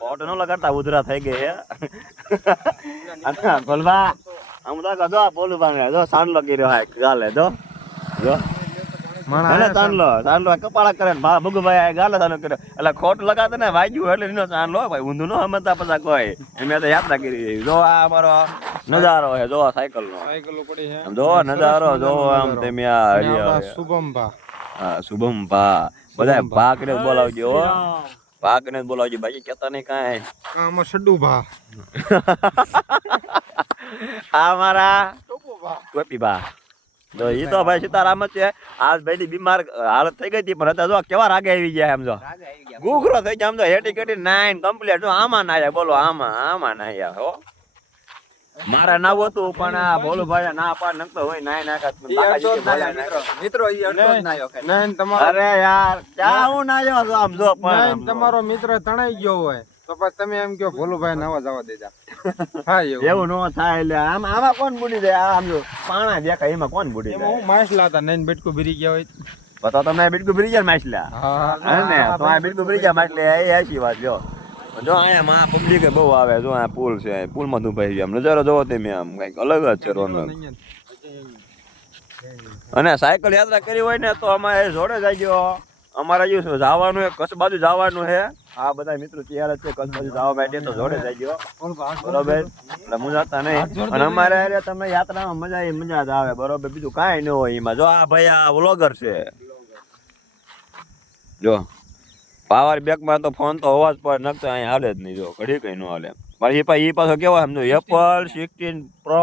photo ન લગાડતા ઉધરા થઈ ગઈ હે બોલવા આમ તો કદો બોલું બાંગે જો સાંડલો કર્યો હે ગાલે જો મને સાંડલો કપાળા કરે ભા ભગભાઈ ગાલે સાંડલો કર્યો એટલે ખોટ લગાડતા ને વાગ્યું એટલે એનો સાંડલો ભાઈ ઊંધું ન સમજતા પછી કોઈ મેં તો યાત્રા કરી જો આ અમારો નજારો હે જો સાયકલ પડી છે જો નજારો જો આમ તમે આ શુભમભા હા શુભમભા બધા ભા કરીને બોલાવજો ભા કરીને બોલાવજો બાકી કેતા નહીં કાંઈ આમાં સડ્ડુભા આ મારા ટોપી ભા તો એ તો ભાઈ સીતારામ જ છે આજ ભાઈ બીમાર હાલત થઈ ગઈ હતી પણ હતા જો કેવા રાગે આવી ગયા એમ જો ગુગરો થઈ ગયા આમ તો હેટી કેટી 9 કમ્પ્લીટ જો આમાં ના આવ્યા બોલો આમાં ના આવ્યા હો મારા નાવ હતું પણ આ બોલું ભાઈ ના પાડ નકતો હોય નાય નાખત મિત્રો અરે યાર ક્યાં હું નાયો છો આમ જો પણ તમારો મિત્ર તણાઈ ગયો હોય તો પછી તમે એમ કહો ભોલુભાઈ નવા જવા દેજા હા એવું નો થાય એટલે આમાં કોણ બુડી જાય આમ જો પાણા દેખાય એમાં કોણ બુડી જાય હું માછલા હતા નઈને બેટકો ભરી ગયા હોય બતા તમે બીટકું ભરી ગયા માછલા હા ને તો આ બીટકું ભરી ગયા માછલા એ આશી વાત જો જો અહીંયા માં પબ્લિક બહુ આવે જો આ પુલ છે પુલ માં તું ભાઈ આમ નજારો જોવો તમે આમ કઈક અલગ જ છે રોનક અને સાયકલ યાત્રા કરી હોય ને તો અમારે જોડે જાય ગયો અમારે જો જવાનું છે કચ્છ બાજુ જવાનું છે આ બધા મિત્રો તૈયાર જ છે કચ્છ બાજુ જવા માટે તો જોડે જાય ગયો બરોબર એટલે મુજાતા નહીં અને અમારે તમને યાત્રામાં મજા જ આવે બરોબર બીજું કાંઈ ન હોય એમાં જો આ ભાઈ આ વ્લોગર છે જો પાવર બેક માં તો ફોન તો અવાજ પર નકતો અહીં હાલે જ નહીં જો ઘડી કઈ ન હાલે પણ એ પાછો કેવો સમજો એપલ 16 પ્રો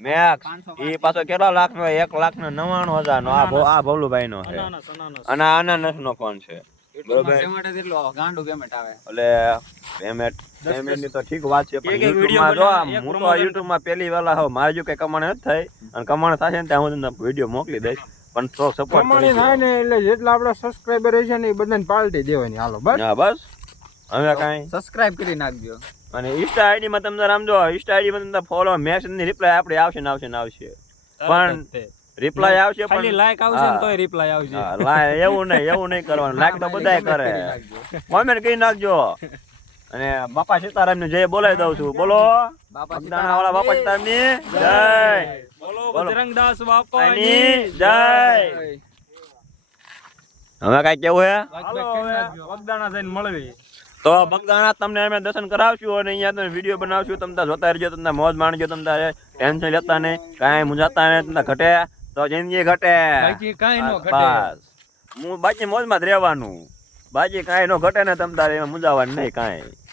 મેક્સ એ પાછો કેટલા લાખ નો 1,99,000 નો આ ભોલુભાઈ નો છે અને અનાનસ નો ફોન છે બરોબર એટલે પેમેન્ટ ની તો ઠીક વાત છે પણ યુટ્યુબમાં જો હું તો યુટ્યુબમાં પહેલી વેલા હોઉં મારે જો કઈ કમાણ નથી થઈ અને કમાણ થશે ને ત્યાં હું તમને વિડીયો મોકલી દઈશ પણ તો સપોર્ટ કમાણી થાય ને એટલે જેટલા આપડા સબસ્ક્રાઇબર છે ને એ બધાને પાર્ટી દેવાની હાલો બસ હા બસ હવે કાંઈ સબસ્ક્રાઇબ કરી નાખજો અને ઇન્સ્ટા આઈડી માં તમને રામજો ઇન્સ્ટા આઈડી માં તમને ફોલો મેસેજ ની રિપ્લાય આપણે આવશે પણ રિપ્લાય આવશે પણ ખાલી લાઈક આવશે ને તોય રિપ્લાય આવશે હા એવું નહીં કરવાનું લાઈક તો બધાય કરે કોમેન્ટ કરી નાખજો અને બાપા સીતારામ ને જય બોલાવી દઉં છું બોલો બગદાણા વાળા બાપા સીતારામ ની જય બોલો બજરંગદાસ બાપાની જય હવે કઈ કેવું હે બગદાણા જઈને મળવી તો બગદાણા તમને અમે દર્શન કરાવશું અને અહીંયા તમે વિડીયો બનાવશું તમને જોતા રહેજો તમને મોજ માણજો તમને ટેન્શન લેતા નહીં કાંઈ મુંજાતા નહીં તમને ઘટે તો જિંદગી ઘટે બસ હું બાકી મોજમાં જ રહેવાનું બાકી કાંઈ નો ઘટે ને તમ તારે એમાં મુંજાવાનું નહીં કાંઈ